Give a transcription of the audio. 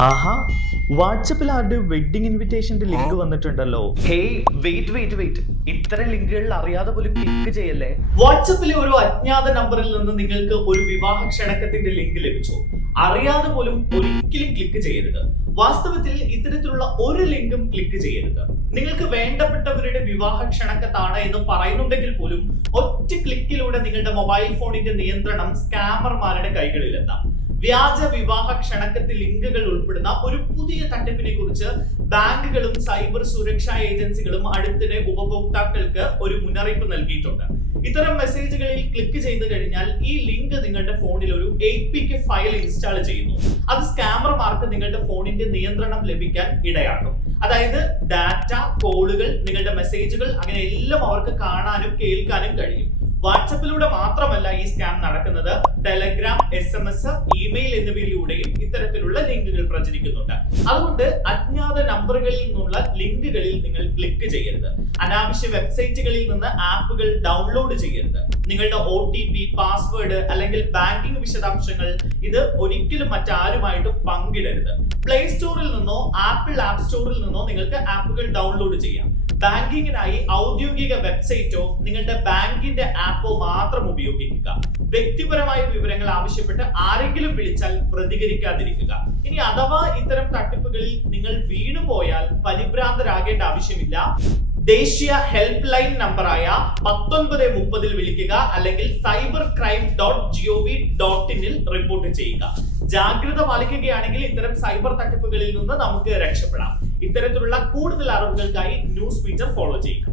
ആഹാ. വാട്സപ്പിൽ ആരുടെ വെഡിങ് ഇൻവിറ്റേഷന്റെ ലിങ്ക് വന്നിട്ടുണ്ടല്ലോ? ഹേയ് വെയിറ്റ് വെയിറ്റ് വെയിറ്റ് ഇത്തരം ലിങ്കുകളിൽ അറിയാതെ പോലും ക്ലിക്ക് ചെയ്യല്ലേ? വാട്സപ്പിലെ ഒരു അജ്ഞാത നമ്പറിൽ നിന്ന് നിങ്ങൾക്ക് ഒരു വിവാഹ ക്ഷണക്കത്തിന്റെ ലിങ്ക് ലഭിച്ചു. അറിയാതെ പോലും ഒരിക്കലും ക്ലിക്ക് ചെയ്യരുത്. വാസ്തവത്തിൽ ഇത്തരത്തിലുള്ള ഒരു ലിങ്കും ക്ലിക്ക് ചെയ്യരുത്. നിങ്ങൾക്ക് വേണ്ടപ്പെട്ടവരുടെ വിവാഹ ക്ഷണക്കത്താണ് എന്ന് പറയുന്നുണ്ടെങ്കിൽ പോലും ഒറ്റ ക്ലിക്കിലൂടെ നിങ്ങളുടെ മൊബൈൽ ഫോണിന്റെ നിയന്ത്രണം സ്കാമർമാരുടെ കൈകളിലെത്താം. വ്യാജ വിവാഹ ക്ഷണക്കത്തിൽ ലിങ്കുകൾ ഉൾപ്പെടുന്ന ഒരു പുതിയ തട്ടിപ്പിനെ കുറിച്ച് ബാങ്കുകളും സൈബർ സുരക്ഷാ ഏജൻസികളും അടുത്തിടെ ഉപഭോക്താക്കൾക്ക് ഒരു മുന്നറിയിപ്പ് നൽകിയിട്ടുണ്ട്. ഇത്തരം മെസ്സേജുകളിൽ ക്ലിക്ക് ചെയ്തു കഴിഞ്ഞാൽ ഈ ലിങ്ക് നിങ്ങളുടെ ഫോണിൽ ഒരു A P K file install ചെയ്യുന്നു. അത് സ്കാമർമാർക്ക് നിങ്ങളുടെ ഫോണിന്റെ നിയന്ത്രണം ലഭിക്കാൻ ഇടയാക്കും. അതായത് ഡാറ്റ കോളുകൾ നിങ്ങളുടെ മെസ്സേജുകൾ അങ്ങനെ എല്ലാം അവർക്ക് കാണാനും കേൾക്കാനും കഴിയും. വാട്സപ്പിലൂടെ മാത്രമല്ല ഈ സ്കാം നടക്കുന്നത്. Telegram S M S email എന്നിവയിലൂടെയും ഇത്തരത്തിലുള്ള ലിങ്കുകൾ പ്രചരിക്കുന്നുണ്ട്. അതുകൊണ്ട് അജ്ഞാത നമ്പറുകളിൽ നിന്നുള്ള ലിങ്കുകളിൽ നിങ്ങൾ ക്ലിക്ക് ചെയ്യരുത്. അനാവശ്യ വെബ്സൈറ്റുകളിൽ നിന്ന് ആപ്പുകൾ ഡൗൺലോഡ് ചെയ്യരുത്. നിങ്ങളുടെ ഒ ടി പി പാസ്വേഡ് അല്ലെങ്കിൽ ബാങ്കിംഗ് വിശദാംശങ്ങൾ ഇത് ഒരിക്കലും മറ്റാരുമായിട്ടും പങ്കിടരുത്. പ്ലേ സ്റ്റോറിൽ നിന്നോ ആപ്പിൾ ആപ്പ് സ്റ്റോറിൽ നിന്നോ നിങ്ങൾക്ക് ആപ്പുകൾ ഡൗൺലോഡ് ചെയ്യാം. ബാങ്കിങ്ങിനായി ഔദ്യോഗിക വെബ്സൈറ്റോ നിങ്ങളുടെ ബാങ്കിന്റെ ആപ്പോ മാത്രം ഉപയോഗിക്കുക. വ്യക്തിപരമായ വിവരങ്ങൾ ആവശ്യപ്പെട്ട് ആരെങ്കിലും വിളിച്ചാൽ പ്രതികരിക്കാതിരിക്കുക. ഇനി അഥവാ ഇത്തരം തട്ടിപ്പുകളിൽ നിങ്ങൾ വീണുപോയാൽ പരിഭ്രാന്തരാകേണ്ട ആവശ്യമില്ല. ദേശീയ ഹെൽപ്പ് ലൈൻ നമ്പറായ പത്തൊൻപത് മുപ്പതിൽ വിളിക്കുക അല്ലെങ്കിൽ cyber crime dot G O V dot ഇനിൽ report ചെയ്യുക. ജാഗ്രത പാലിക്കുകയാണെങ്കിൽ ഇത്തരം സൈബർ തട്ടിപ്പുകളിൽ നിന്ന് നമുക്ക് രക്ഷപ്പെടാം. ഇത്തരത്തിലുള്ള കൂടുതൽ അറിവുകൾക്കായി ന്യൂസ് ഫീച്ചർ ഫോളോ ചെയ്യുക.